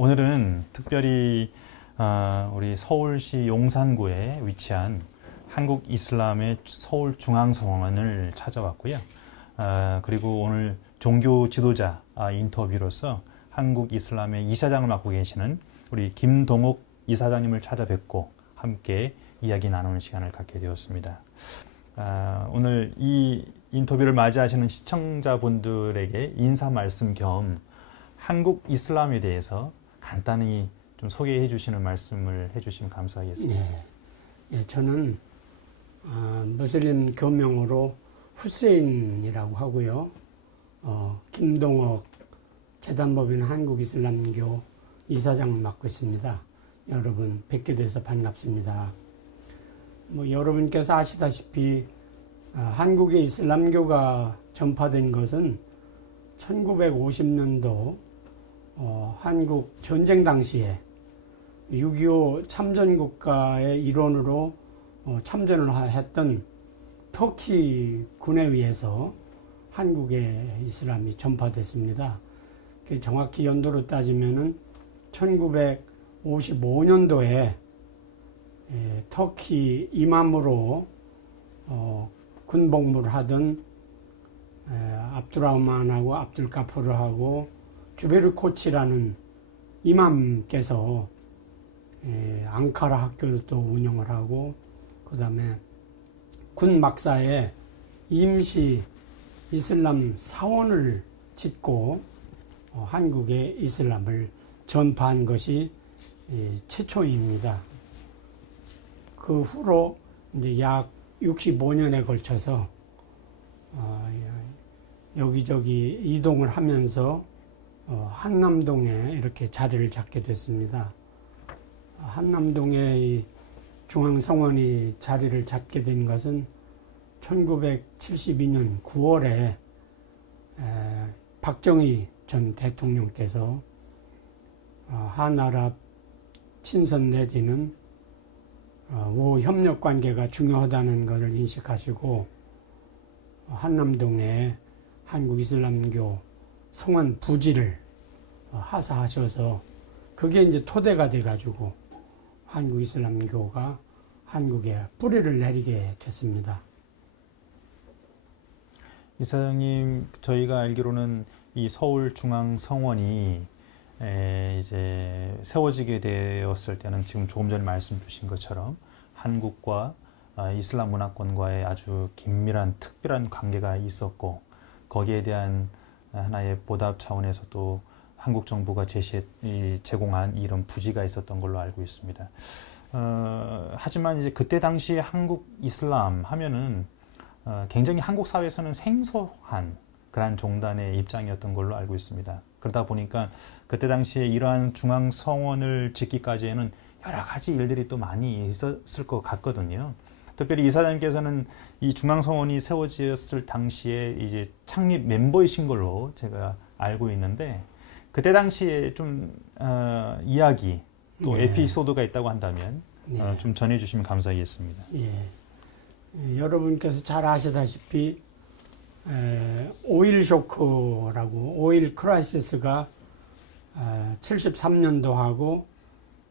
오늘은 특별히 우리 서울시 용산구에 위치한 한국 이슬람의 서울중앙성원을 찾아왔고요. 그리고 오늘 종교 지도자 인터뷰로서 한국 이슬람의 이사장을 맡고 계시는 우리 김동욱 이사장님을 찾아뵙고 함께 이야기 나누는 시간을 갖게 되었습니다. 오늘 이 인터뷰를 맞이하시는 시청자분들에게 인사 말씀 겸 한국 이슬람에 대해서 간단히 좀 소개해 주시는 말씀을 해 주시면 감사하겠습니다. 네, 저는 무슬림 교명으로 후세인이라고 하고요. 김동욱 재단법인 한국이슬람교 이사장 맡고 있습니다. 여러분 뵙게 돼서 반갑습니다. 여러분께서 아시다시피 한국의 이슬람교가 전파된 것은 1950년도 한국 전쟁 당시에 6.25 참전국가의 일원으로 참전을 했던 터키 군에 의해서 한국의 이슬람이 전파됐습니다. 정확히 연도로 따지면은 1955년도에 터키 이맘으로 군복무를 하던 압두라흐만하고 압둘가푸르하고 주베르 코치라는 이맘께서 앙카라 학교를 또 운영을 하고, 그 다음에 군 막사에 임시 이슬람 사원을 짓고 한국의 이슬람을 전파한 것이 최초입니다. 그 후로 이제 약 65년에 걸쳐서 여기저기 이동을 하면서 한남동에 이렇게 자리를 잡게 됐습니다. 한남동에 중앙성원이 자리를 잡게 된 것은 1972년 9월에 박정희 전 대통령께서 한아랍 친선 내지는 우호 협력 관계가 중요하다는 것을 인식하시고 한남동에 한국 이슬람교 성원 부지를 하사하셔서 그게 이제 토대가 돼가지고 한국 이슬람교가 한국에 뿌리를 내리게 됐습니다. 이사장님, 저희가 알기로는 이 서울중앙성원이 이제 세워지게 되었을 때는 지금 조금 전에 말씀 주신 것처럼 한국과 이슬람 문화권과의 아주 긴밀한 특별한 관계가 있었고, 거기에 대한 하나의 보답 차원에서도 한국 정부가 제공한 이런 부지가 있었던 걸로 알고 있습니다. 하지만 이제 그때 당시 한국 이슬람 하면은 굉장히 한국 사회에서는 생소한 그러한 종단의 입장이었던 걸로 알고 있습니다. 그러다 보니까 그때 당시에 이러한 중앙성원을 짓기까지에는 여러 가지 일들이 또 많이 있었을 것 같거든요. 특별히 이사장님께서는 이 중앙성원이 세워졌을 당시에 이제 창립 멤버이신 걸로 제가 알고 있는데, 그때 당시에 좀 이야기 또 에피소드가 있다고 한다면 좀 전해주시면 감사하겠습니다. 여러분께서 잘 아시다시피 오일 쇼크라고, 오일 크라이시스가 73년도하고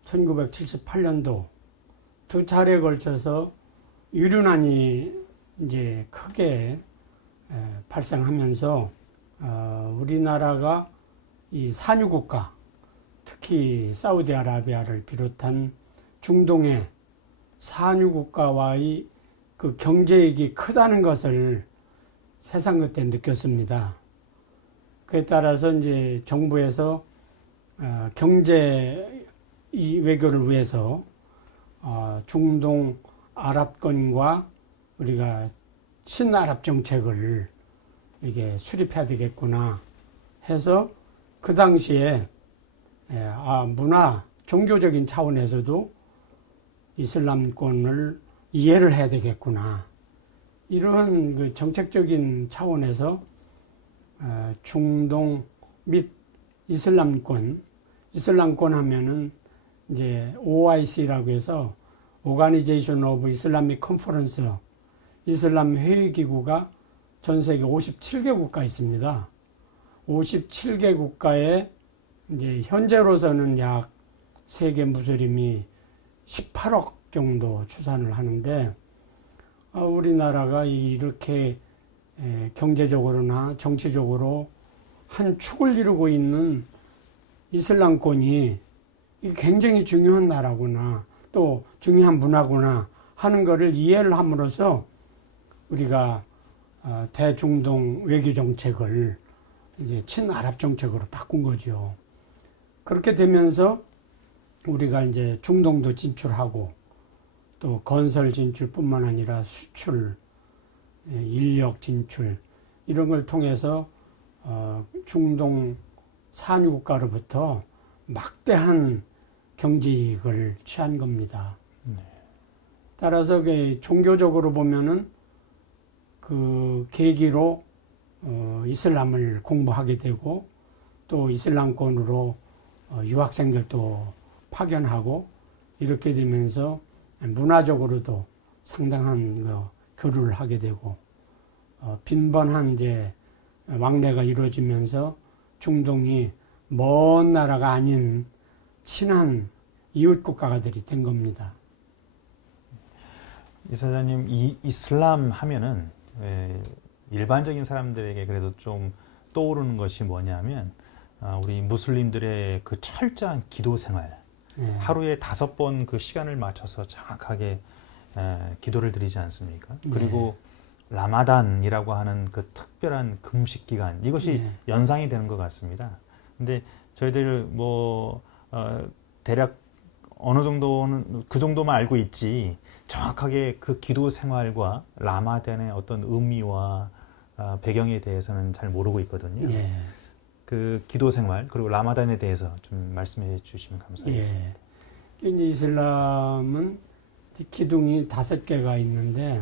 1978년도 두 차례에 걸쳐서 유류난이 이제 크게 발생하면서 우리나라가 이 산유국가, 특히 사우디아라비아를 비롯한 중동의 산유국가와의 그 경제이익이 크다는 것을 세상 그때 느꼈습니다. 그에 따라서 이제 정부에서 경제 외교를 위해서 중동 아랍권과 우리가 친아랍 정책을 이게 수립해야 되겠구나 해서 그 당시에 문화, 종교적인 차원에서도 이슬람권을 이해를 해야 되겠구나, 이런 그 정책적인 차원에서 중동 및 이슬람권 하면은 이제 OIC라고 해서 Organization of Islamic Conference, 이슬람 회의기구가 전 세계 57개 국가 있습니다. 57개 국가의 이제 현재로서는 약 세계 무슬림이 18억 정도 추산을 하는데, 우리나라가 이렇게 경제적으로나 정치적으로 한 축을 이루고 있는 이슬람권이 굉장히 중요한 나라구나, 또 중요한 문화구나 하는 것을 이해를 함으로써 우리가 대중동 외교 정책을 이제 친아랍 정책으로 바꾼 거죠. 그렇게 되면서 우리가 이제 중동도 진출하고 또 건설 진출뿐만 아니라 수출, 인력 진출 이런 걸 통해서 중동 산유 국가로부터 막대한 경제 이익을 취한 겁니다. 따라서 종교적으로 보면은 그 계기로 이슬람을 공부하게 되고 또 이슬람권으로 유학생들도 파견하고 이렇게 되면서 문화적으로도 상당한 교류를 하게 되고 빈번한 이제 왕래가 이루어지면서 중동이 먼 나라가 아닌 친한 이웃 국가들이 된 겁니다. 이사장님, 이슬람 하면은 일반적인 사람들에게 그래도 좀 떠오르는 것이 뭐냐면 우리 무슬림들의 그 철저한 기도 생활, 하루에 5번 그 시간을 맞춰서 정확하게 기도를 드리지 않습니까? 그리고 라마단이라고 하는 그 특별한 금식 기간, 이것이 연상이 되는 것 같습니다. 근데 저희들 대략 어느 정도는 그 정도만 알고 있지 정확하게 그 기도 생활과 라마단의 어떤 의미와 배경에 대해서는 잘 모르고 있거든요. 그 기도 생활 그리고 라마단에 대해서 좀 말씀해 주시면 감사하겠습니다. 이제 이슬람은 기둥이 5개가 있는데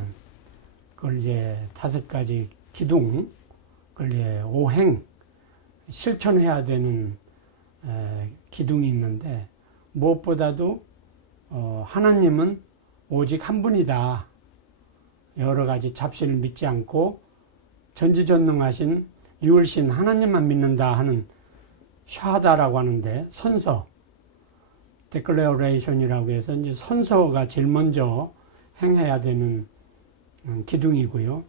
그걸 이제 5가지 기둥, 그걸 이제 5행 실천해야 되는 기둥이 있는데 무엇보다도 하나님은 오직 한 분이다. 여러 가지 잡신을 믿지 않고 전지전능하신 유일신 하나님만 믿는다 하는 샤하다라고 하는데 선서, 데클레어레이션이라고 해서 이제 선서가 제일 먼저 행해야 되는 기둥이고요.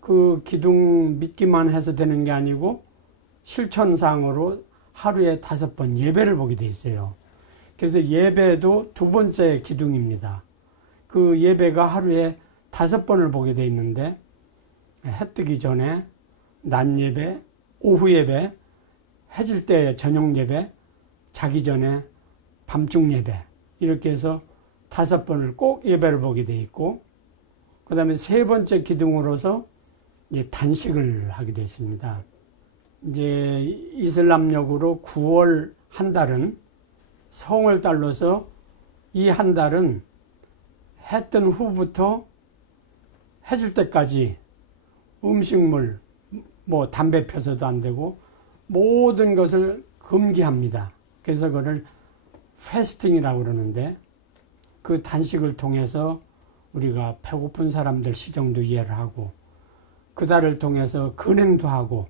그 기둥 믿기만 해서 되는 게 아니고 실천상으로 하루에 5번 예배를 보게 돼 있어요. 그래서 예배도 2번째 기둥입니다. 그 예배가 하루에 5번을 보게 돼 있는데 해 뜨기 전에 낮 예배, 오후 예배, 해질 때 저녁 예배, 자기 전에 밤중 예배 이렇게 해서 5번을 꼭 예배를 보게 돼 있고 그 다음에 3번째 기둥으로서 이제 단식을 하게 돼 있습니다. 이제 이슬람력으로 9월 한 달은 성월 달로서 이 한 달은 해 뜬 후부터 해질 때까지 음식물, 담배 펴서도 안 되고 모든 것을 금기합니다. 그래서 그걸 패스팅이라고 그러는데 그 단식을 통해서 우리가 배고픈 사람들 시정도 이해를 하고 그 달을 통해서 근행도 하고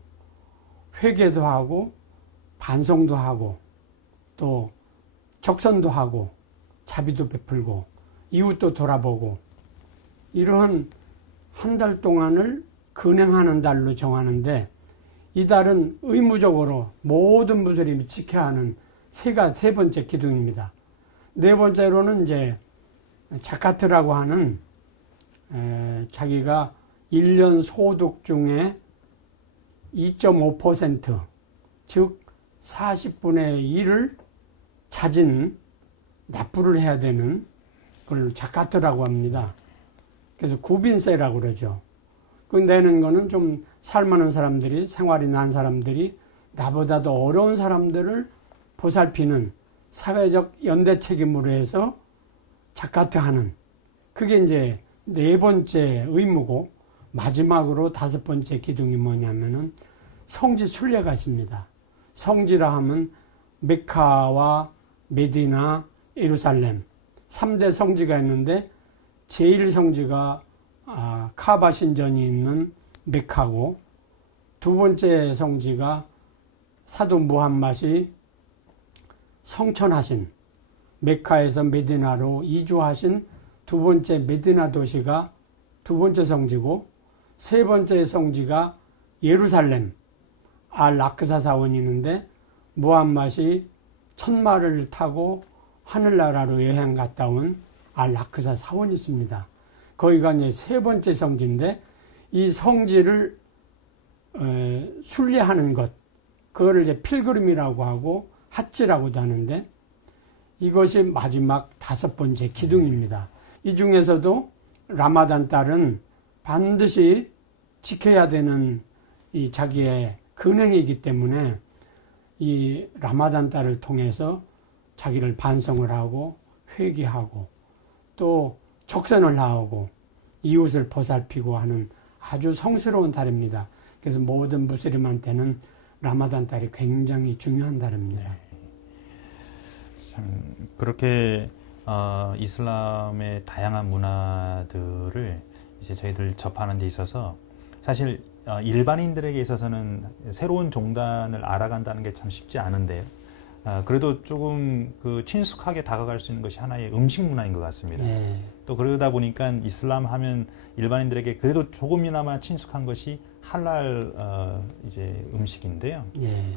회개도 하고 반성도 하고 또 적선도 하고 자비도 베풀고 이웃도 돌아보고 이러한 한 달 동안을 근행하는 달로 정하는데 이 달은 의무적으로 모든 무슬림이 지켜야 하는 세 번째 기둥입니다. 4번째로는 이제 자카트라고 하는 자기가 1년 소득 중에 2.5% 즉 40분의 1을 자진 납부를 해야 되는 그걸 자카트라고 합니다. 그래서 구빈세라고 그러죠. 그 내는 거는 좀 살만한 사람들이 생활이 난 사람들이 나보다도 어려운 사람들을 보살피는 사회적 연대 책임으로 해서 자카트 하는 그게 이제 4번째 의무고 마지막으로 5번째 기둥이 뭐냐면은 성지 순례가 있습니다. 성지라 하면 메카와 메디나, 예루살렘 3대 성지가 있는데 제일 성지가 카바 신전이 있는 메카고 2번째 성지가 사도 무함mad이 성천하신 메카에서 메디나로 이주하신 두 번째 메디나 도시가 두 번째 성지고 세 번째 성지가 예루살렘 알-아크사 사원이 있는데 무함mad이 천마를 타고 하늘나라로 여행 갔다 온 알-아크사 사원이 있습니다. 거기가 이제 세 번째 성지인데 이 성지를 순례하는 것, 그거를 이제 필그림이라고 하고 핫지라고도 하는데 이것이 마지막 다섯 번째 기둥입니다. 이 중에서도 라마단 달은 반드시 지켜야 되는 이 자기의 근행이기 때문에 이 라마단 달을 통해서 자기를 반성을 하고 회개하고 또 적선을 하고 이웃을 보살피고 하는 아주 성스러운 달입니다. 그래서 모든 무슬림한테는 라마단 달이 굉장히 중요한 달입니다. 네. 참 그렇게 이슬람의 다양한 문화들을 이제 저희들 접하는 데 있어서 사실 일반인들에게 있어서는 새로운 종단을 알아간다는 게 참 쉽지 않은데요. 그래도 조금 그 친숙하게 다가갈 수 있는 것이 하나의 음식 문화인 것 같습니다. 네. 또 그러다 보니까 이슬람 하면 일반인들에게 그래도 조금이나마 친숙한 것이 할랄 이제 음식인데요. 네.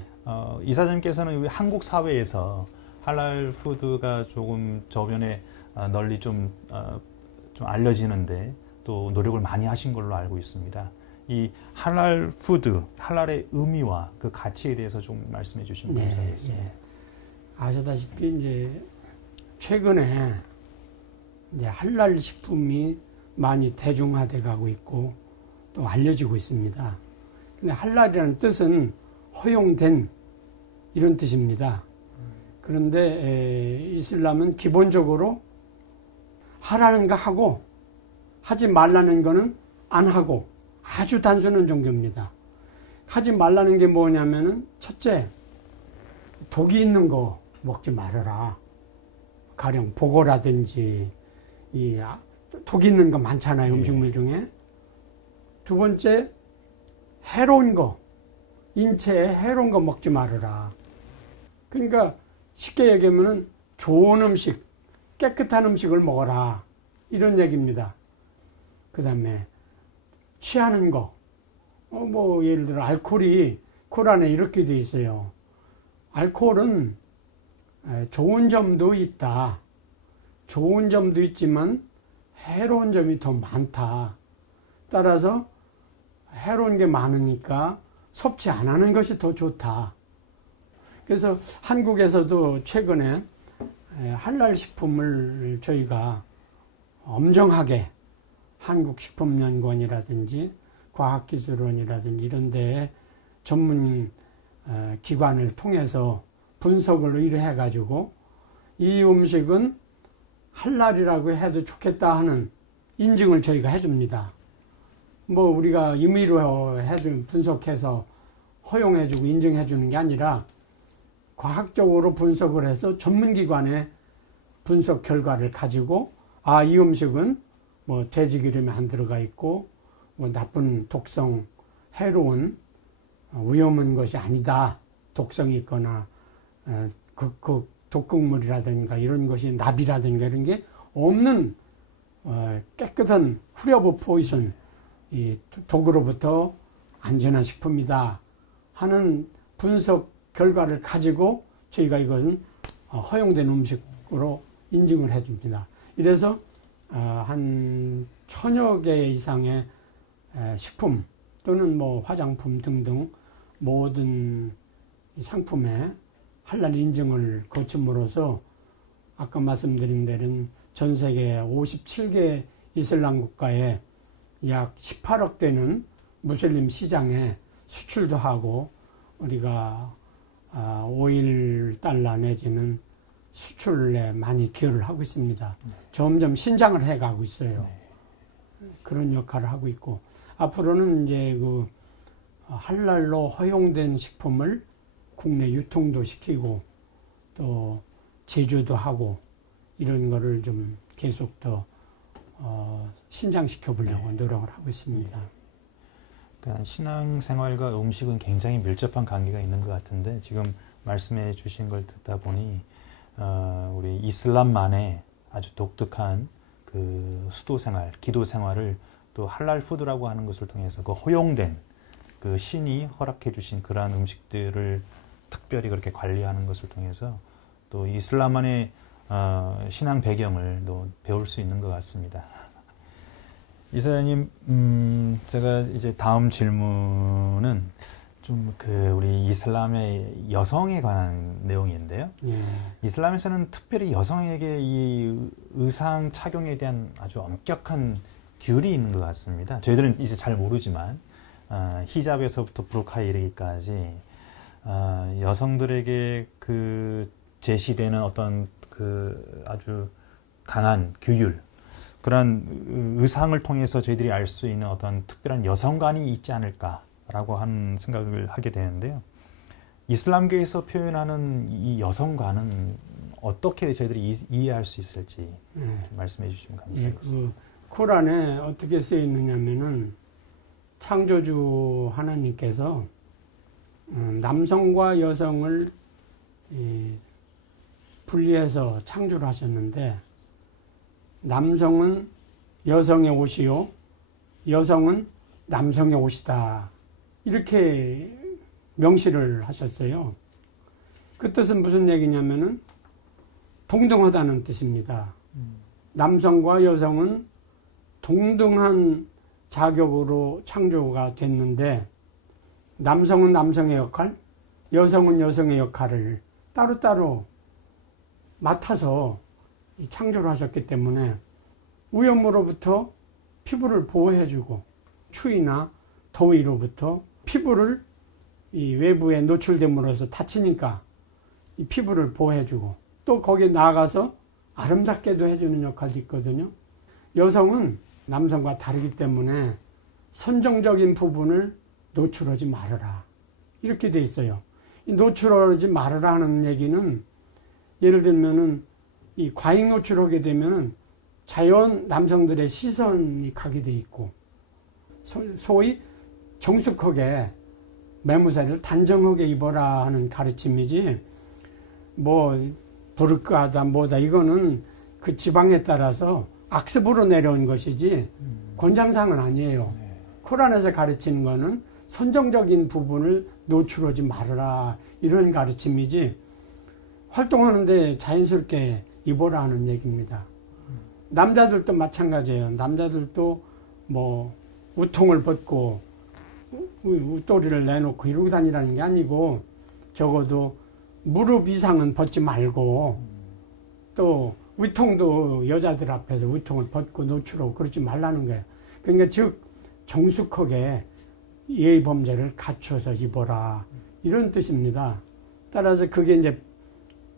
이사장님께서는 우리 한국 사회에서 할랄 푸드가 조금 저변에 널리 좀 알려지는데 또 노력을 많이 하신 걸로 알고 있습니다. 이 할랄 푸드, 할랄의 의미와 그 가치에 대해서 좀 말씀해 주시면 감사하겠습니다. 네. 아시다시피 이제 최근에 이제 할랄 식품이 많이 대중화돼 가고 있고 또 알려지고 있습니다. 근데 할랄이라는 뜻은 허용된 이런 뜻입니다. 그런데 이슬람은 기본적으로 하라는 거 하고 하지 말라는 거는 안 하고 아주 단순한 종교입니다. 하지 말라는 게 뭐냐면은 첫째, 독이 있는 거 먹지 말아라. 가령 보고라든지 독이 있는 거 많잖아요. 음식물 중에. 두 번째, 해로운 거, 인체에 해로운 거 먹지 말아라. 그러니까 쉽게 얘기하면은 좋은 음식, 깨끗한 음식을 먹어라. 이런 얘기입니다. 그 다음에 취하는 거, 뭐 예를 들어 알코올이 코란에 이렇게 돼 있어요. 알코올은 좋은 점도 있다. 좋은 점도 있지만 해로운 점이 더 많다. 따라서 해로운 게 많으니까 섭취 안 하는 것이 더 좋다. 그래서 한국에서도 최근에 할랄 식품을 저희가 엄정하게 한국식품연구원이라든지 과학기술원이라든지 이런 데에 전문 기관을 통해서 분석을 의뢰해 가지고 이 음식은 할랄이라고 해도 좋겠다 하는 인증을 저희가 해줍니다. 뭐 우리가 임의로 해준 분석해서 허용해주고 인증해주는 게 아니라 과학적으로 분석을 해서 전문기관의 분석 결과를 가지고 이 음식은 뭐 돼지기름이 안 들어가 있고 뭐 나쁜 독성, 해로운 위험한 것이 아니다. 독성이 있거나 독극물이라든가 이런 것이 납이라든가 이런 게 없는 깨끗한 프리 오브 포이즌, 이 독으로부터 안전한 식품이다 하는 분석 결과를 가지고 저희가 이것은 허용된 음식으로 인증을 해줍니다. 이래서 한 1000여 개 이상의 식품 또는 뭐 화장품 등등 모든 상품에 할랄 인증을 거침으로써 아까 말씀드린 대로는 전 세계 57개 이슬람 국가에 약 18억 되는 무슬림 시장에 수출도 하고 우리가 오일 달러 내지는 수출에 많이 기여를 하고 있습니다. 점점 신장을 해가고 있어요. 그런 역할을 하고 있고 앞으로는 이제 그 할랄로 허용된 식품을 국내 유통도 시키고 또 제조도 하고 이런 거를 좀 계속 더 신장시켜 보려고 노력을 하고 있습니다. 그러니까 신앙생활과 음식은 굉장히 밀접한 관계가 있는 것 같은데 지금 말씀해 주신 걸 듣다 보니 우리 이슬람만의 아주 독특한 그 수도 생활, 기도 생활을 또 할랄 푸드라고 하는 것을 통해서 그 허용된 그 신이 허락해 주신 그러한 음식들을 특별히 그렇게 관리하는 것을 통해서 또 이슬람만의 신앙 배경을 또 배울 수 있는 것 같습니다. 이사야님, 제가 이제 다음 질문은 좀 그 우리 이슬람의 여성에 관한 내용인데요. 예. 이슬람에서는 특별히 여성에게 이 의상 착용에 대한 아주 엄격한 규율이 있는 것 같습니다. 저희들은 이제 잘 모르지만 히잡에서부터 부르카에 이르기까지 여성들에게 그 제시되는 어떤 그 아주 강한 규율, 그런 의상을 통해서 저희들이 알 수 있는 어떤 특별한 여성관이 있지 않을까라고 하는 생각을 하게 되는데요. 이슬람교에서 표현하는 이 여성관은 어떻게 저희들이 이해할 수 있을지 말씀해 주시면 감사하겠습니다. 그 코란에 어떻게 쓰여 있느냐면은 창조주 하나님께서 남성과 여성을 분리해서 창조를 하셨는데, 남성은 여성의 옷이요, 여성은 남성의 옷이다, 이렇게 명시를 하셨어요. 그 뜻은 무슨 얘기냐면은 동등하다는 뜻입니다. 남성과 여성은 동등한 자격으로 창조가 됐는데, 남성은 남성의 역할, 여성은 여성의 역할을 따로따로 맡아서 창조를 하셨기 때문에 오염으로부터 피부를 보호해주고, 추위나 더위로부터 피부를 이 외부에 노출됨으로써 다치니까 이 피부를 보호해주고, 또 거기에 나아가서 아름답게도 해주는 역할도 있거든요. 여성은 남성과 다르기 때문에 선정적인 부분을 노출하지 말아라, 이렇게 돼 있어요. 이 노출하지 말아라 하는 얘기는, 예를 들면은 이 과잉 노출하게 되면은 자연 남성들의 시선이 가게 돼 있고, 소위 정숙하게 매무새를 단정하게 입어라 하는 가르침이지, 뭐 부르크하다 뭐다, 이거는 그 지방에 따라서 악습으로 내려온 것이지 권장사항은 아니에요. 코란에서 가르치는 거는 선정적인 부분을 노출하지 말아라, 이런 가르침이지 활동하는데 자연스럽게 입어라 하는 얘기입니다. 남자들도 마찬가지예요. 남자들도 뭐 우통을 벗고 웃도리를 내놓고 이러고 다니라는 게 아니고, 적어도 무릎 이상은 벗지 말고, 또 위통도 여자들 앞에서 위통을 벗고 노출하고 그러지 말라는 거예요. 그러니까 즉 정숙하게 예의 범죄를 갖춰서 입어라, 이런 뜻입니다. 따라서 그게 이제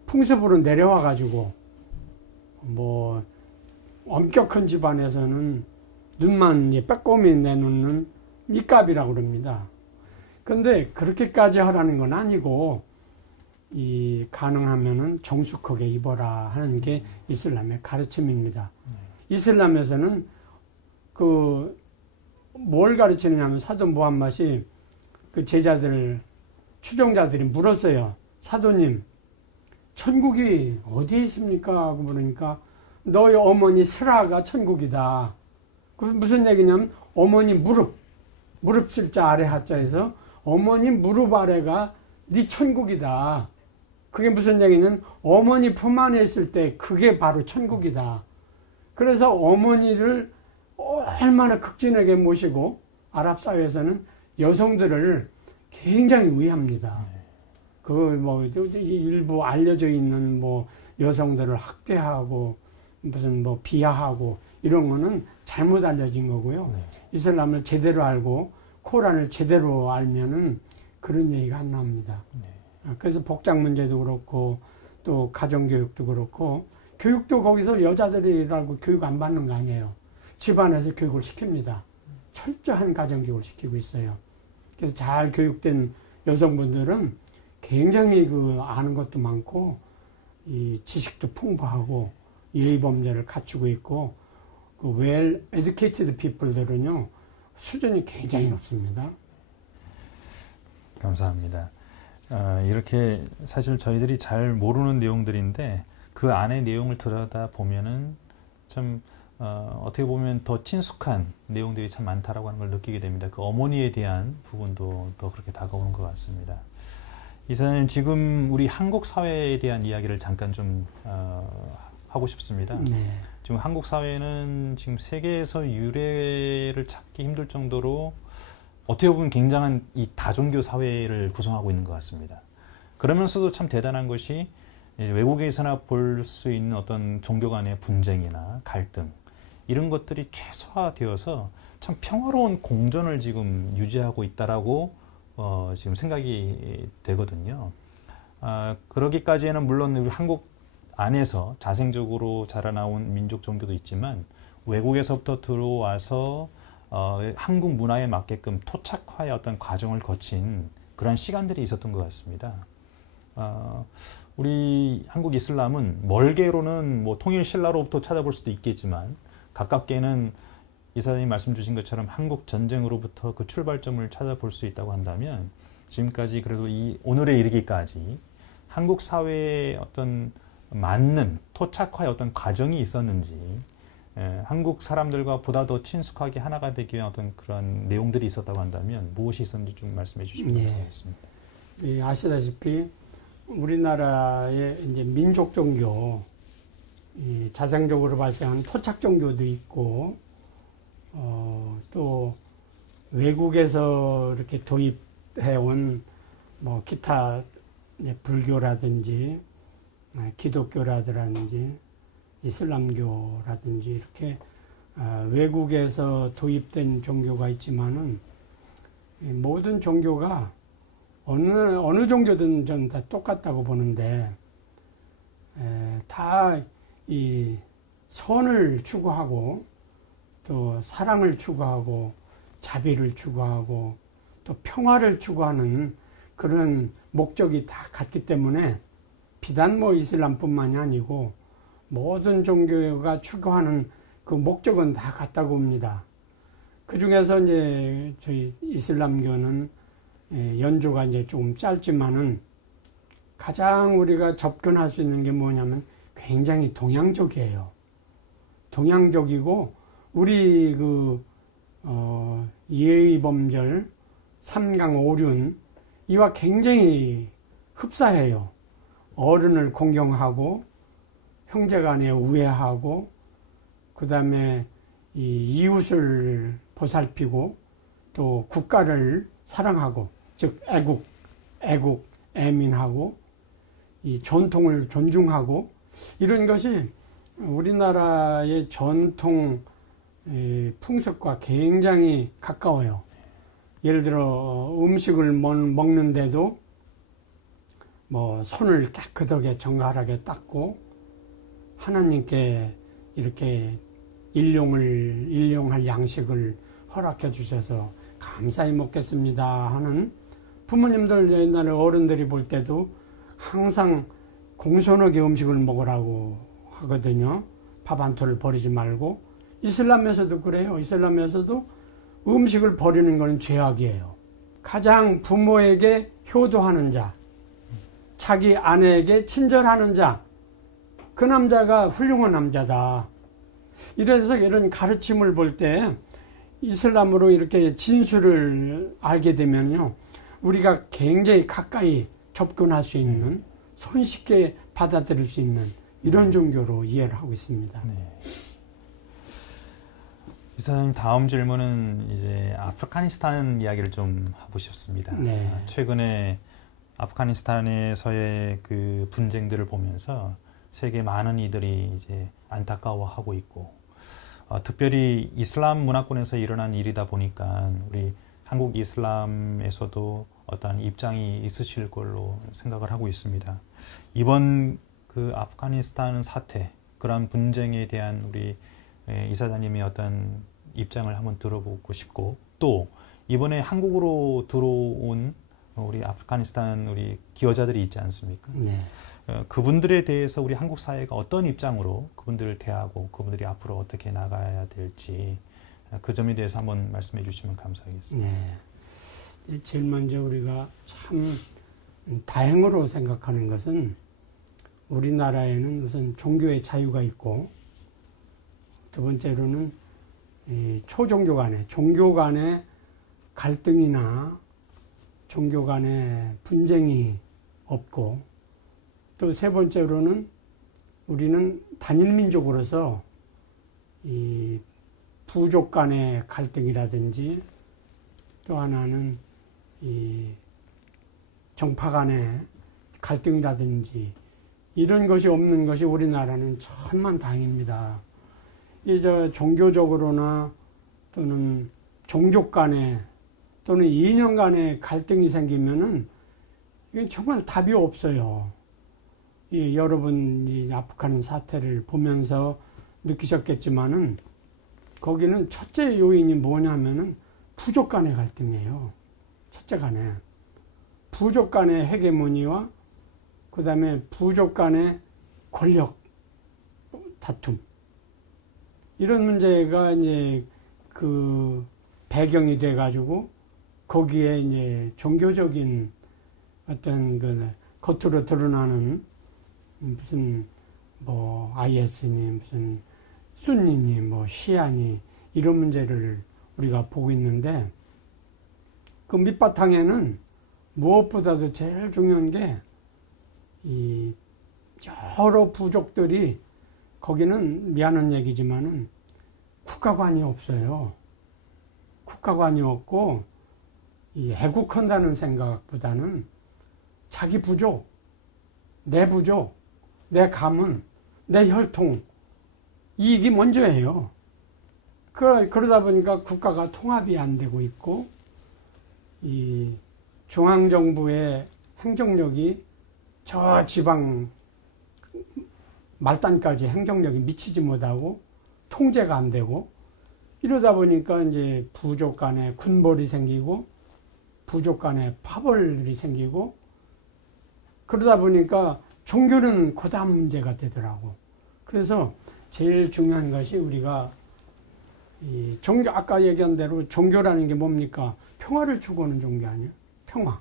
풍습으로 내려와 가지고 뭐 엄격한 집안에서는 눈만 빼꼼히 내놓는 니캅이라고 그럽니다. 근데 그렇게까지 하라는 건 아니고, 이 가능하면은 정숙하게 입어라 하는 게 이슬람의 가르침입니다. 이슬람에서는 그 뭘 가르치느냐면, 사도 무함mad이 그 제자들, 추종자들이 물었어요. 사도님, 천국이 어디에 있습니까? 하고 물으니까 너희 어머니 스라가 천국이다. 그 무슨 얘기냐면, 어머니 무릎 쓸자 아래 하자에서 어머니 무릎 아래가 네 천국이다. 그게 무슨 얘기냐면, 어머니 품 안에 있을 때 그게 바로 천국이다. 그래서 어머니를 얼마나 극진하게 모시고, 아랍 사회에서는 여성들을 굉장히 위합니다. 그 뭐 일부 알려져 있는 뭐 여성들을 학대하고 무슨 뭐 비하하고 이런 거는 잘못 알려진 거고요. 이슬람을 제대로 알고 코란을 제대로 알면은 그런 얘기가 안 나옵니다. 그래서 복장 문제도 그렇고, 또 가정교육도 그렇고, 교육도 거기서 여자들이라고 교육 안 받는 거 아니에요. 집안에서 교육을 시킵니다. 철저한 가정교육을 시키고 있어요. 그래서 잘 교육된 여성분들은 굉장히 그 아는 것도 많고, 이 지식도 풍부하고, 예의 범죄를 갖추고 있고, 그 well educated people들은요, 수준이 굉장히 높습니다. 감사합니다. 이렇게 사실 저희들이 잘 모르는 내용들인데 그 안에 내용을 들여다 보면은 참 어떻게 보면 더 친숙한 내용들이 참 많다라고 하는 걸 느끼게 됩니다. 그 어머니에 대한 부분도 더 그렇게 다가오는 것 같습니다. 이사님, 지금 우리 한국 사회에 대한 이야기를 잠깐 좀 하고 싶습니다. 네. 지금 한국 사회는 지금 세계에서 유례를 찾기 힘들 정도로 어떻게 보면 굉장한 이 다종교 사회를 구성하고 있는 것 같습니다. 그러면서도 참 대단한 것이 외국에서나 볼 수 있는 어떤 종교 간의 분쟁이나 갈등 이런 것들이 최소화되어서 참 평화로운 공존을 지금 유지하고 있다라고 지금 생각이 되거든요. 그러기까지에는 물론 우리 한국 안에서 자생적으로 자라나온 민족 종교도 있지만 외국에서부터 들어와서 한국 문화에 맞게끔 토착화의 어떤 과정을 거친 그런 시간들이 있었던 것 같습니다. 우리 한국 이슬람은 멀게로는 뭐 통일 신라로부터 찾아볼 수도 있겠지만 가깝게는 이사님 말씀 주신 것처럼 한국 전쟁으로부터 그 출발점을 찾아볼 수 있다고 한다면 지금까지 그래도 이 오늘에 이르기까지 한국 사회의 어떤 맞는 토착화의 어떤 과정이 있었는지 한국 사람들과 보다 더 친숙하게 하나가 되기 위한 어떤 그런 내용들이 있었다고 한다면 무엇이 있었는지 좀 말씀해 주시면 감사하겠습니다. 예, 아시다시피 우리나라의 이제 민족 종교, 자생적으로 발생하는 토착 종교도 있고, 또 외국에서 이렇게 도입해온 뭐 기타 불교라든지 기독교라든지 이슬람교라든지 이렇게 외국에서 도입된 종교가 있지만은 모든 종교가 어느 종교든 전 다 똑같다고 보는데 다 이 선을 추구하고 또 사랑을 추구하고 자비를 추구하고 또 평화를 추구하는 그런 목적이 다 같기 때문에 비단 뭐 이슬람뿐만이 아니고 모든 종교가 추구하는 그 목적은 다 같다고 봅니다. 그 중에서 이제 저희 이슬람교는 연조가 이제 조금 짧지만은 가장 우리가 접근할 수 있는 게 뭐냐면 굉장히 동양적이에요. 동양적이고 우리 예의범절, 삼강오륜 이와 굉장히 흡사해요. 어른을 공경하고 형제간에 우애하고 그 다음에 이웃을 보살피고 또 국가를 사랑하고 즉 애국, 애민하고 이 전통을 존중하고 이런 것이 우리나라의 전통 풍습과 굉장히 가까워요. 예를 들어 음식을 먹는데도 뭐 손을 깨끗하게 정갈하게 닦고 하나님께 이렇게 일용할 양식을 허락해 주셔서 감사히 먹겠습니다 하는 부모님들 옛날에 어른들이 볼 때도 항상 공손하게 음식을 먹으라고 하거든요. 밥 한 톨을 버리지 말고. 이슬람에서도 그래요. 이슬람에서도 음식을 버리는 것은 죄악이에요. 가장 부모에게 효도하는 자, 자기 아내에게 친절하는 자, 그 남자가 훌륭한 남자다. 이래서 이런 가르침을 볼 때 이슬람으로 이렇게 진술을 알게 되면요, 우리가 굉장히 가까이 접근할 수 있는, 손쉽게 받아들일 수 있는 이런 종교로 이해를 하고 있습니다. 네. 이사님, 다음 질문은 이제 아프가니스탄 이야기를 좀 하고 싶습니다. 네. 최근에 아프가니스탄에서의 그 분쟁들을 보면서 세계 많은 이들이 이제 안타까워하고 있고, 특별히 이슬람 문화권에서 일어난 일이다 보니까 우리 한국 이슬람에서도 어떤 입장이 있으실 걸로 생각을 하고 있습니다. 이번 그 아프가니스탄 사태, 그런 분쟁에 대한 우리 이사장님의 어떤 입장을 한번 들어보고 싶고, 또 이번에 한국으로 들어온 우리 아프가니스탄 우리 기여자들이 있지 않습니까? 네. 그분들에 대해서 우리 한국 사회가 어떤 입장으로 그분들을 대하고 그분들이 앞으로 어떻게 나가야 될지 그 점에 대해서 한번 말씀해 주시면 감사하겠습니다. 네. 제일 먼저 우리가 참 다행으로 생각하는 것은 우리나라에는 우선 종교의 자유가 있고 두 번째로는 이 초종교 간의 종교 간의 갈등이나 종교 간의 분쟁이 없고 또 세 번째로는 우리는 단일 민족으로서 이 부족 간의 갈등이라든지 또 하나는 이 정파 간의 갈등이라든지 이런 것이 없는 것이 우리나라는 천만다행입니다. 이 종교적으로나 또는 종족 간에 또는 이념 간의 갈등이 생기면은 이건 정말 답이 없어요. 여러분이 아프간 사태를 보면서 느끼셨겠지만은 거기는 첫째 요인이 뭐냐면은 부족 간의 갈등이에요. 첫째 간에 부족 간의 헤게모니와 그 다음에 부족 간의 권력 다툼 이런 문제가 이제 그 배경이 돼가지고 거기에 이제 종교적인 어떤 그 겉으로 드러나는 무슨 뭐 IS니 무슨 순니니 뭐 시아니 이런 문제를 우리가 보고 있는데 그 밑바탕에는 무엇보다도 제일 중요한 게 이 여러 부족들이 거기는 미안한 얘기지만은 국가관이 없어요. 국가관이 없고 이 애국한다는 생각보다는 자기 부족, 내 가문, 내 혈통 이익이 먼저예요. 그러다 보니까 국가가 통합이 안 되고 있고 이 중앙정부의 행정력이 저 지방 말단까지 행정력이 미치지 못하고 통제가 안 되고 이러다 보니까 이제 부족 간에 군벌이 생기고 부족 간에 파벌이 생기고 그러다 보니까 종교는 고다음 문제가 되더라고. 그래서 제일 중요한 것이 우리가 이 종교 아까 얘기한 대로 종교라는 게 뭡니까? 평화를 추구하는 종교 아니에요? 평화.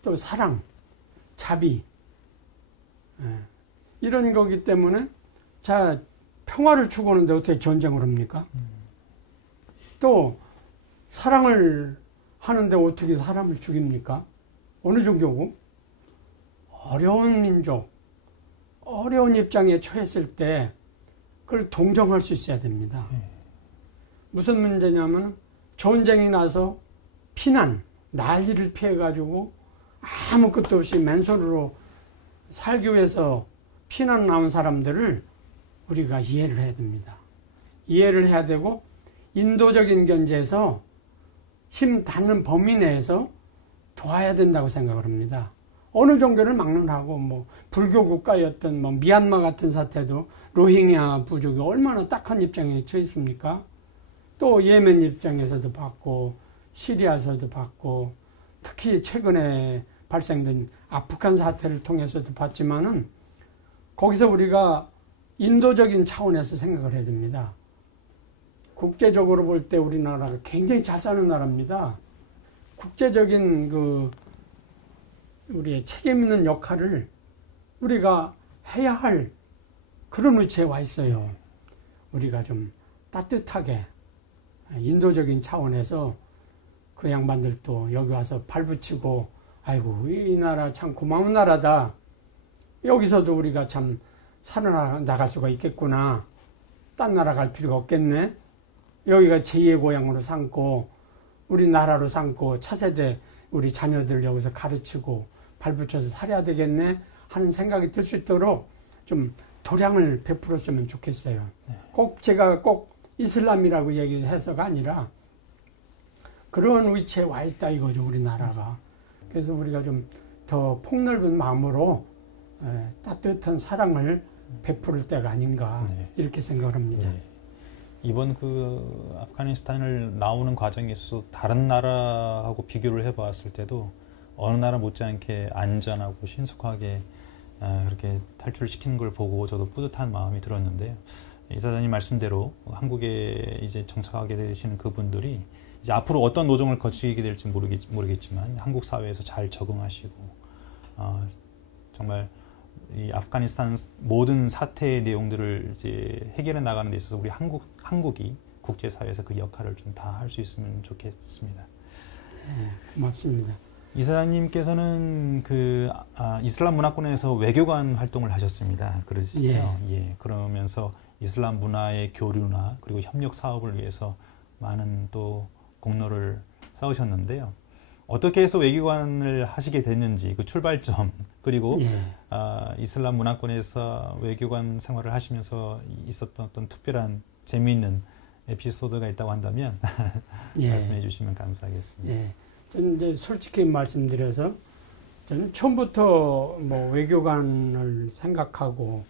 또 사랑, 자비. 이런 거기 때문에 자 평화를 추구하는데 어떻게 전쟁을 합니까? 또 사랑을 하는데 어떻게 사람을 죽입니까? 어느 종교고? 어려운 민족, 어려운 입장에 처했을 때 그걸 동정할 수 있어야 됩니다. 무슨 문제냐면 전쟁이 나서 피난, 난리를 피해가지고 아무 것도 없이 맨손으로 살기 위해서 피난 나온 사람들을 우리가 이해를 해야 됩니다. 이해를 해야 되고 인도적인 견제에서 힘 닿는 범위 내에서 도와야 된다고 생각을 합니다. 어느 종교를 막론하고 뭐 불교 국가였던 뭐 미얀마 같은 사태도 로힝야 부족이 얼마나 딱한 입장에 처해 있습니까? 또 예멘 입장에서도 봤고 시리아에서도 봤고 특히 최근에 발생된 아프간 사태를 통해서도 봤지만은 거기서 우리가 인도적인 차원에서 생각을 해야 됩니다. 국제적으로 볼 때 우리나라가 굉장히 잘 사는 나라입니다. 국제적인 그 우리의 책임 있는 역할을 우리가 해야 할 그런 위치에 와 있어요. 우리가 좀 따뜻하게 인도적인 차원에서 그 양반들도 여기 와서 발붙이고 아이고 이 나라 참 고마운 나라다. 여기서도 우리가 참 살아나갈 수가 있겠구나. 딴 나라 갈 필요가 없겠네. 여기가 제2의 고향으로 삼고 우리나라로 삼고 차세대 우리 자녀들 여기서 가르치고 발붙여서 살아야 되겠네 하는 생각이 들 수 있도록 좀 도량을 베풀었으면 좋겠어요. 꼭 제가 꼭 이슬람이라고 얘기해서가 아니라 그런 위치에 와 있다 이거죠, 우리나라가. 그래서 우리가 좀 더 폭넓은 마음으로 따뜻한 사랑을 베풀 때가 아닌가 이렇게 생각을 합니다. 네. 이번 그 아프가니스탄을 나오는 과정에 있어서 다른 나라하고 비교를 해봤을 때도 어느 나라 못지않게 안전하고 신속하게 그렇게 탈출시키는 걸 보고 저도 뿌듯한 마음이 들었는데요. 이사장님 말씀대로 한국에 이제 정착하게 되시는 그분들이 이제 앞으로 어떤 노정을 거치게 될지 모르겠지만 한국 사회에서 잘 적응하시고 정말 이 아프가니스탄 모든 사태의 내용들을 이제 해결해 나가는 데 있어서 우리 한국이 국제사회에서 그 역할을 좀 다 할 수 있으면 좋겠습니다. 네, 고맙습니다. 이사장님께서는 이슬람 문화권에서 외교관 활동을 하셨습니다. 그러시죠? 예. 그러면서 이슬람 문화의 교류나 그리고 협력 사업을 위해서 많은 또 공로를 쌓으셨는데요. 어떻게 해서 외교관을 하시게 됐는지 그 출발점 그리고 이슬람 문화권에서 외교관 생활을 하시면서 있었던 어떤 특별한 재미있는 에피소드가 있다고 한다면 말씀해 주시면 감사하겠습니다. 저는 이제 솔직히 말씀드려서 저는 처음부터 뭐 외교관을 생각하고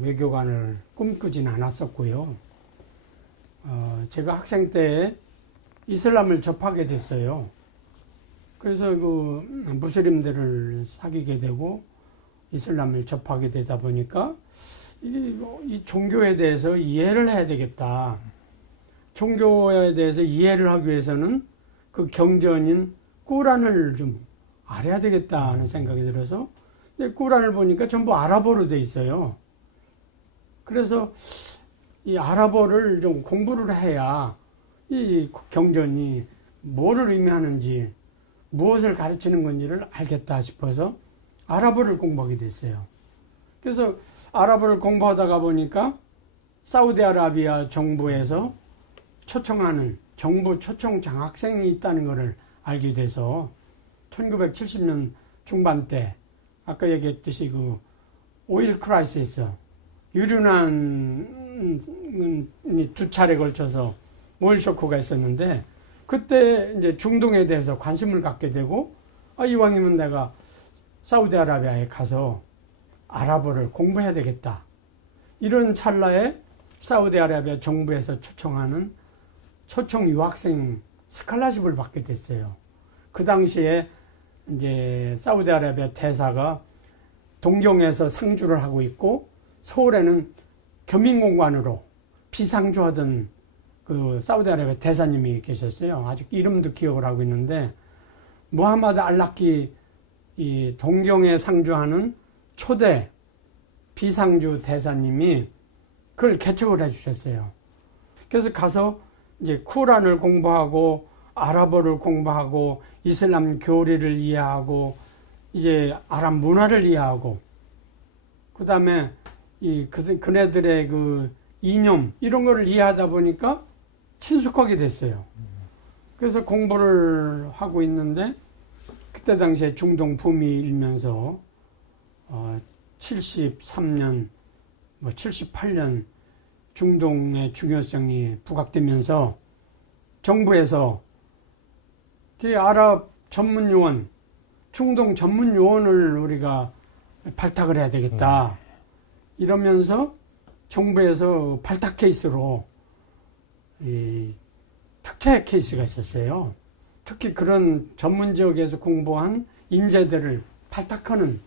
외교관을 꿈꾸진 않았었고요. 제가 학생 때 이슬람을 접하게 됐어요. 그래서 그 무슬림들을 사귀게 되고 이슬람을 접하게 되다 보니까 이 종교에 대해서 이해를 해야 되겠다. 종교에 대해서 이해를 하기 위해서는 그 경전인 꾸란을 좀 알아야 되겠다 하는 생각이 들어서 근데 꾸란을 보니까 전부 아랍어로 돼 있어요. 그래서 이 아랍어를 좀 공부를 해야 이 경전이 뭐를 의미하는지 무엇을 가르치는 건지를 알겠다 싶어서 아랍어를 공부하게 됐어요. 그래서 아랍어를 공부하다가 보니까 사우디아라비아 정부에서 초청하는 정부 초청 장학생이 있다는 것을 알게 돼서 1970년 중반 때 아까 얘기했듯이 그 오일 크라이시스 유류난이 2차례 걸쳐서 오일 쇼크가 있었는데 그때 이제 중동에 대해서 관심을 갖게 되고 이왕이면 내가 사우디아라비아에 가서 아랍어를 공부해야 되겠다. 이런 찰나에 사우디아라비아 정부에서 초청하는 초청 유학생 스칼라십을 받게 됐어요. 그 당시에 이제 사우디아라비아 대사가 동경에서 상주를 하고 있고 서울에는 겸임공관으로 비상주하던 그 사우디아라비아 대사님이 계셨어요. 아직 이름도 기억을 하고 있는데 무하마드 알라키 이 동경에 상주하는 초대 비상주 대사님이 그걸 개척을 해주셨어요. 그래서 가서 이제 쿠란을 공부하고 아랍어를 공부하고 이슬람 교리를 이해하고 이제 아랍 문화를 이해하고 그다음에 그네들의 그 이념 이런 거를 이해하다 보니까 친숙하게 됐어요. 그래서 공부를 하고 있는데 그때 당시에 중동 붐이 일면서 73년, 78년 중동의 중요성이 부각되면서 정부에서 아랍 전문 요원, 중동 전문 요원을 우리가 발탁을 해야 되겠다. 이러면서 정부에서 발탁 케이스로 이 특채 케이스가 있었어요. 특히 그런 전문 지역에서 공부한 인재들을 발탁하는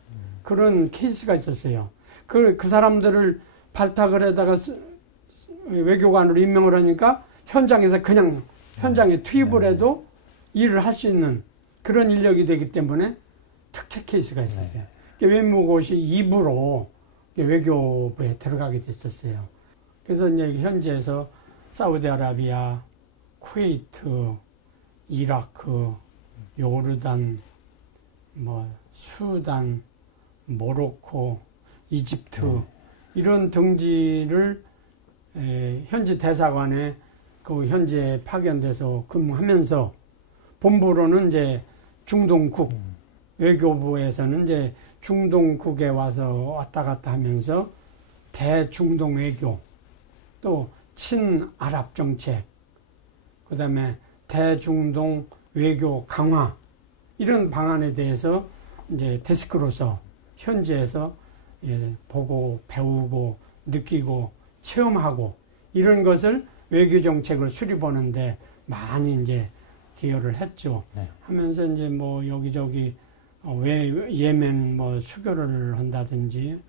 그런 케이스가 있었어요. 그 사람들을 발탁을 해다가 외교관으로 임명을 하니까 현장에서 그냥 현장에 투입을 해도 일을 할 수 있는 그런 인력이 되기 때문에 특채 케이스가 있었어요. 외무고시 2부로 외교부에 들어가게 됐었어요. 그래서 이제 현지에서 사우디아라비아, 쿠웨이트, 이라크, 요르단, 수단, 모로코, 이집트 이런 등지를 현지 대사관에 그 현지에 파견돼서 근무하면서 본부로는 이제 중동국 외교부에서는 이제 중동국에 와서 왔다 갔다 하면서 대중동 외교 또 친아랍 정책 그다음에 대중동 외교 강화 이런 방안에 대해서 이제 데스크로서 현지에서 보고 배우고 느끼고 체험하고 이런 것을 외교 정책을 수립하는데 많이 이제 기여를 했죠. 하면서 이제 여기저기 예멘 수교를 한다든지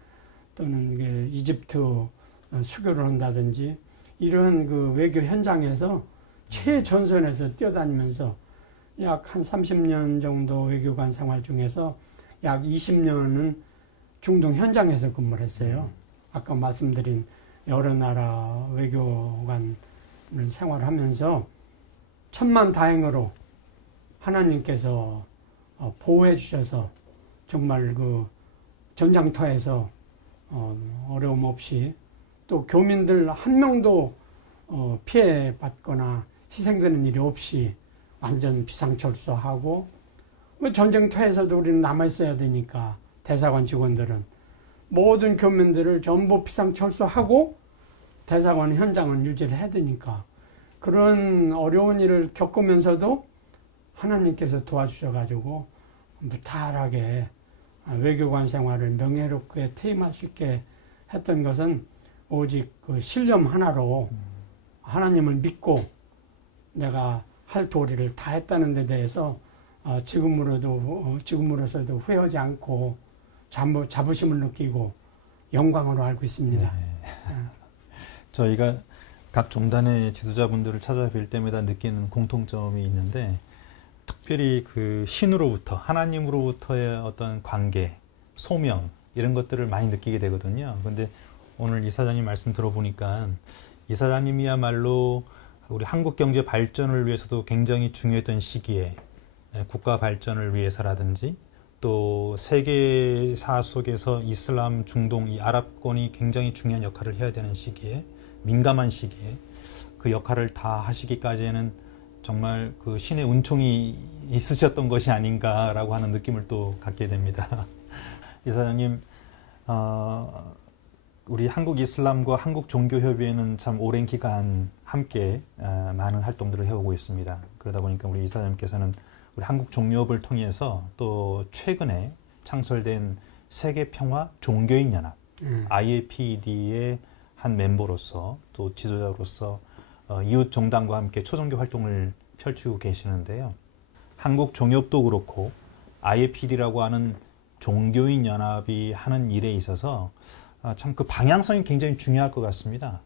또는 이집트 수교를 한다든지 이런 그 외교 현장에서 최전선에서 뛰어다니면서 약 한 30년 정도 외교관 생활 중에서 약 20년은 중동 현장에서 근무를 했어요. 아까 말씀드린 여러 나라 외교관을 생활하면서 천만다행으로 하나님께서 보호해 주셔서 정말 그 전장터에서 어려움 없이 또 교민들 한 명도 피해 받거나 희생되는 일이 없이 완전 비상철수하고 전쟁터에서도 우리는 남아있어야 되니까 대사관 직원들은 모든 교민들을 전부 비상철수하고 대사관 현장은 유지를 해야 되니까 그런 어려운 일을 겪으면서도 하나님께서 도와주셔가지고 무탈하게 외교관 생활을 명예롭게 퇴임할 수 있게 했던 것은 오직 그 신념 하나로 하나님을 믿고 내가 할 도리를 다 했다는 데 대해서 지금으로서도 후회하지 않고 자부심을 느끼고 영광으로 알고 있습니다. 네. 저희가 각 종단의 지도자분들을 찾아뵐 때마다 느끼는 공통점이 있는데 특별히 그 신으로부터 하나님으로부터의 어떤 관계, 소명 이런 것들을 많이 느끼게 되거든요. 그런데 오늘 이사장님 말씀 들어보니까 이사장님이야말로 우리 한국 경제 발전을 위해서도 굉장히 중요했던 시기에 국가 발전을 위해서라든지 또 세계사 속에서 이슬람, 중동, 이 아랍권이 굉장히 중요한 역할을 해야 되는 시기에 민감한 시기에 그 역할을 다 하시기까지는 정말 그 신의 은총이 있으셨던 것이 아닌가라고 하는 느낌을 또 갖게 됩니다. 이사장님, 우리 한국 이슬람과 한국 종교협의회는 참 오랜 기간 함께 많은 활동들을 해오고 있습니다. 그러다 보니까 우리 이사장님께서는 우리 한국 종료업을 통해서 또 최근에 창설된 세계평화 종교인연합 IAPD의 한 멤버로서 또 지도자로서 이웃 정당과 함께 초종교 활동을 펼치고 계시는데요. 한국 종교업도 그렇고 IAPD라고 하는 종교인 연합이 하는 일에 있어서 참 그 방향성이 굉장히 중요할 것 같습니다.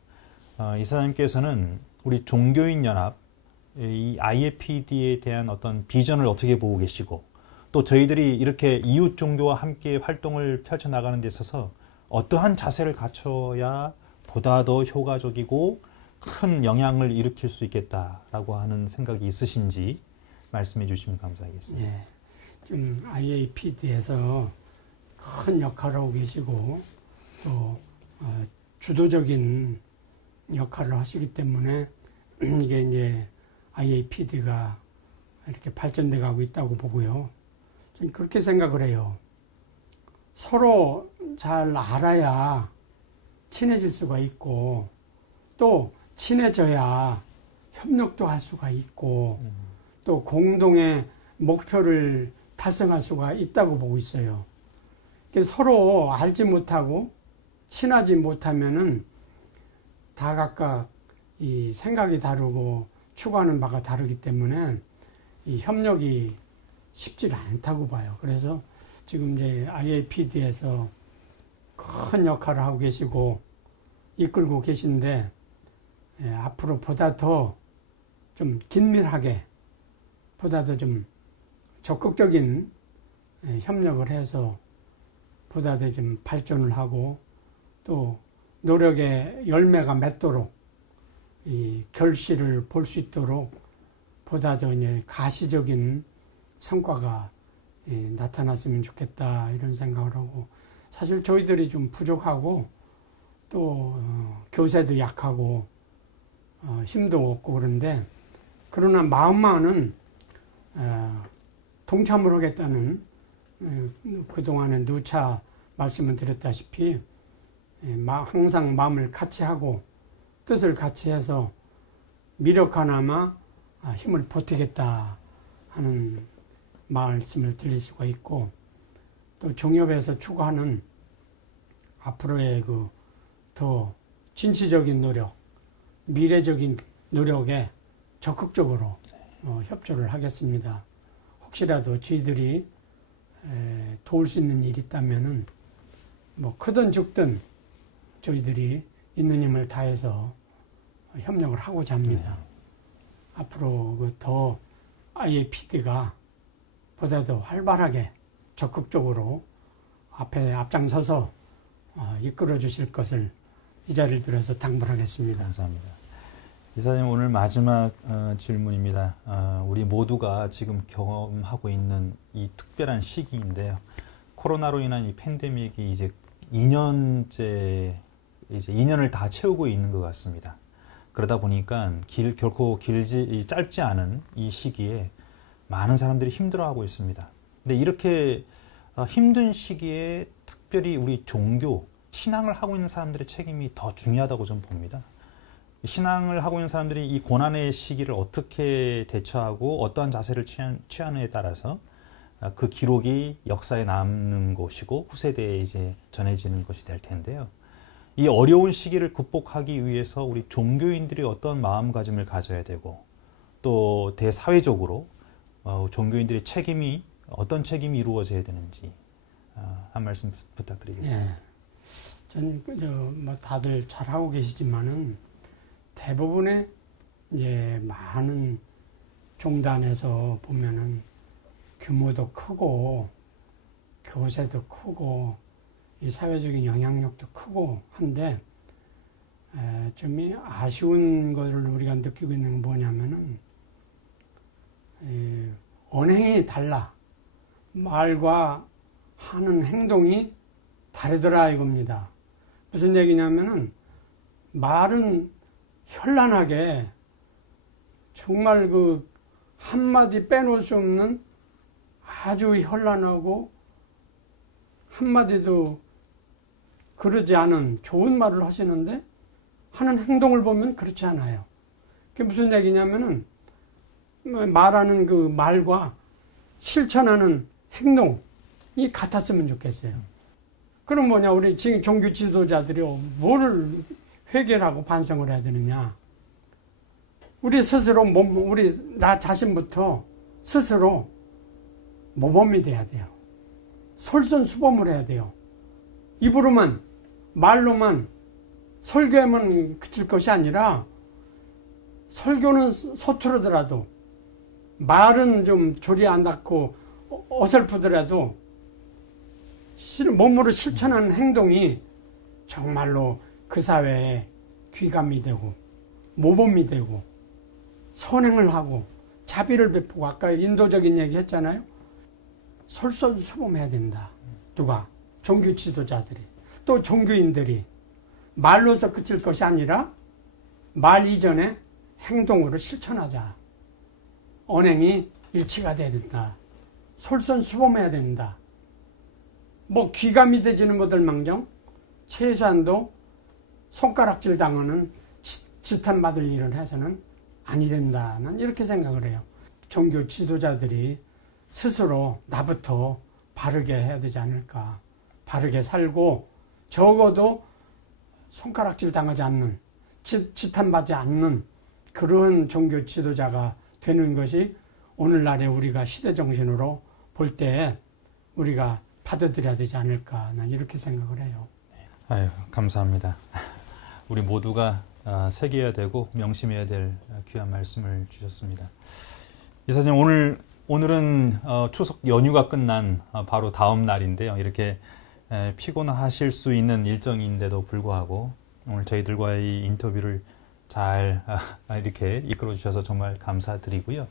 이사장님께서는 우리 종교인 연합, 이 IAPD에 대한 어떤 비전을 어떻게 보고 계시고 또 저희들이 이렇게 이웃 종교와 함께 활동을 펼쳐나가는 데 있어서 어떠한 자세를 갖춰야 보다 더 효과적이고 큰 영향을 일으킬 수 있겠다라고 하는 생각이 있으신지 말씀해 주시면 감사하겠습니다. 예, 좀 IAPD에서 큰 역할을 하고 계시고 또 주도적인 역할을 하시기 때문에 이게 이제 IAPD가 이렇게 발전돼 가고 있다고 보고요. 저는 그렇게 생각을 해요. 서로 잘 알아야 친해질 수가 있고 또 친해져야 협력도 할 수가 있고 또 공동의 목표를 달성할 수가 있다고 보고 있어요. 서로 알지 못하고 친하지 못하면은 다 각각 이 생각이 다르고 추구하는 바가 다르기 때문에 이 협력이 쉽지 않다고 봐요. 그래서 지금 이제 IAPD에서 큰 역할을 하고 계시고 이끌고 계신데 앞으로 보다 더 좀 긴밀하게 보다 더 좀 적극적인 협력을 해서 보다 더 좀 발전을 하고 또 노력의 열매가 맺도록 이 결실을 볼 수 있도록 보다 더 이제 가시적인 성과가 나타났으면 좋겠다 이런 생각을 하고 사실 저희들이 좀 부족하고 또 교세도 약하고 힘도 없고 그런데 그러나 마음만은 동참을 하겠다는 그동안에 누차 말씀을 드렸다시피 항상 마음을 같이 하고 뜻을 같이 해서 미력 하나마 힘을 보태겠다 하는 말씀을 드릴 수가 있고 또 종협에서 추구하는 앞으로의 그 더 진취적인 노력, 미래적인 노력에 적극적으로 협조를 하겠습니다. 혹시라도 저희들이 도울 수 있는 일이 있다면은 뭐 크든 적든 저희들이 있는 힘을 다해서 협력을 하고자 합니다. 앞으로 더 IAPD가 보다 더 활발하게 적극적으로 앞에 앞장서서 이끌어 주실 것을 이 자리를 빌어서 당부하겠습니다. 감사합니다. 이사님, 오늘 마지막 질문입니다. 우리 모두가 지금 경험하고 있는 이 특별한 시기인데요. 코로나로 인한 이 팬데믹이 이제 2년째, 이제 2년을 다 채우고 있는 것 같습니다. 그러다 보니까 결코 짧지 않은 이 시기에 많은 사람들이 힘들어하고 있습니다. 근데 이렇게 힘든 시기에 특별히 우리 종교, 신앙을 하고 있는 사람들의 책임이 더 중요하다고 저는 봅니다. 신앙을 하고 있는 사람들이 이 고난의 시기를 어떻게 대처하고 어떠한 자세를 취하느냐에 따라서 그 기록이 역사에 남는 것이고 후세대에 이제 전해지는 것이 될 텐데요. 이 어려운 시기를 극복하기 위해서 우리 종교인들이 어떤 마음가짐을 가져야 되고 또 대사회적으로 종교인들의 책임이 어떤 책임이 이루어져야 되는지 한 말씀 부탁드리겠습니다. 예. 전 다들 잘하고 계시지만은 대부분의 이제 많은 종단에서 보면은 규모도 크고 교세도 크고 이 사회적인 영향력도 크고 한데 좀 아쉬운 것을 우리가 느끼고 있는 건 뭐냐면은 언행이 달라. 말과 하는 행동이 다르더라 이겁니다. 무슨 얘기냐면은 말은 현란하게 정말 그 한마디 빼놓을 수 없는 아주 현란하고 한마디도 그러지 않은 좋은 말을 하시는데 하는 행동을 보면 그렇지 않아요. 그게 무슨 얘기냐면은 말하는 그 말과 실천하는 행동이 같았으면 좋겠어요. 그럼 뭐냐, 우리 지금 종교 지도자들이 뭐를 회개하고 반성을 해야 되느냐. 우리 스스로 나 자신부터 스스로 모범이 돼야 돼요. 솔선수범을 해야 돼요. 입으로만, 말로만, 설교에만 그칠 것이 아니라 설교는 서투르더라도 말은 좀 조리 안 닿고 어설프더라도 몸으로 실천하는 행동이 정말로 그 사회에 귀감이 되고 모범이 되고 선행을 하고 자비를 베푸고 아까 인도적인 얘기 했잖아요. 솔선수범해야 된다. 누가? 종교 지도자들이. 또 종교인들이. 말로서 그칠 것이 아니라 말 이전에 행동으로 실천하자. 언행이 일치가 돼야 된다. 솔선수범해야 된다. 뭐 귀감이 되지는 못할망정 최소한도 손가락질 당하는 지탄받을 일을 해서는 아니 된다. 난 이렇게 생각을 해요. 종교 지도자들이 스스로 나부터 바르게 해야 되지 않을까. 바르게 살고 적어도 손가락질 당하지 않는, 지탄받지 않는 그런 종교 지도자가 되는 것이 오늘날의 우리가 시대정신으로 볼 때 우리가 받아들여야 되지 않을까. 난 이렇게 생각을 해요. 아유, 감사합니다. 우리 모두가 새겨야 되고 명심해야 될 귀한 말씀을 주셨습니다. 이사님, 오늘은 추석 연휴가 끝난 바로 다음 날인데요. 이렇게 피곤하실 수 있는 일정인데도 불구하고 오늘 저희들과의 이 인터뷰를 잘 이렇게 이끌어 주셔서 정말 감사드리고요.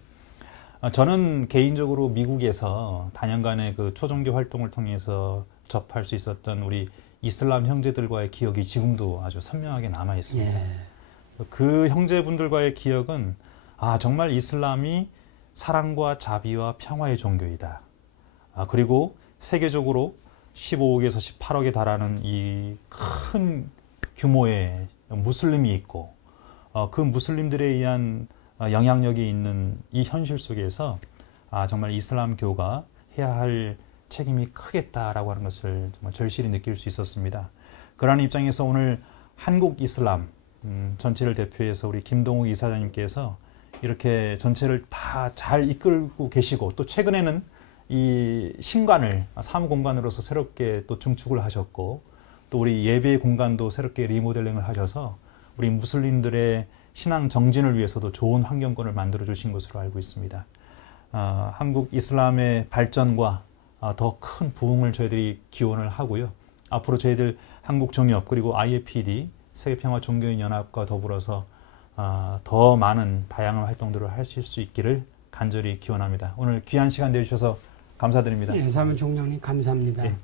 저는 개인적으로 미국에서 다년간의 그 초종교 활동을 통해서 접할 수 있었던 우리 이슬람 형제들과의 기억이 지금도 아주 선명하게 남아 있습니다. 예. 그 형제분들과의 기억은 정말 이슬람이 사랑과 자비와 평화의 종교이다. 그리고 세계적으로 15억에서 18억에 달하는 이 큰 규모의 무슬림이 있고 그 무슬림들에 의한 영향력이 있는 이 현실 속에서 정말 이슬람교가 해야 할 책임이 크겠다라고 하는 것을 정말 절실히 느낄 수 있었습니다. 그러한 입장에서 오늘 한국 이슬람 전체를 대표해서 우리 김동욱 이사장님께서 이렇게 전체를 다 잘 이끌고 계시고 또 최근에는 이 신관을 사무공간으로서 새롭게 또 증축을 하셨고 또 우리 예배 공간도 새롭게 리모델링을 하셔서 우리 무슬림들의 신앙 정진을 위해서도 좋은 환경권을 만들어 주신 것으로 알고 있습니다. 한국 이슬람의 발전과 더 큰 부흥을 저희들이 기원을 하고요. 앞으로 저희들 한국정협 그리고 IFPD 세계평화종교인연합과 더불어서 더 많은 다양한 활동들을 하실 수 있기를 간절히 기원합니다. 오늘 귀한 시간 내주셔서 감사드립니다. 예, 사무총장님 감사합니다. 예.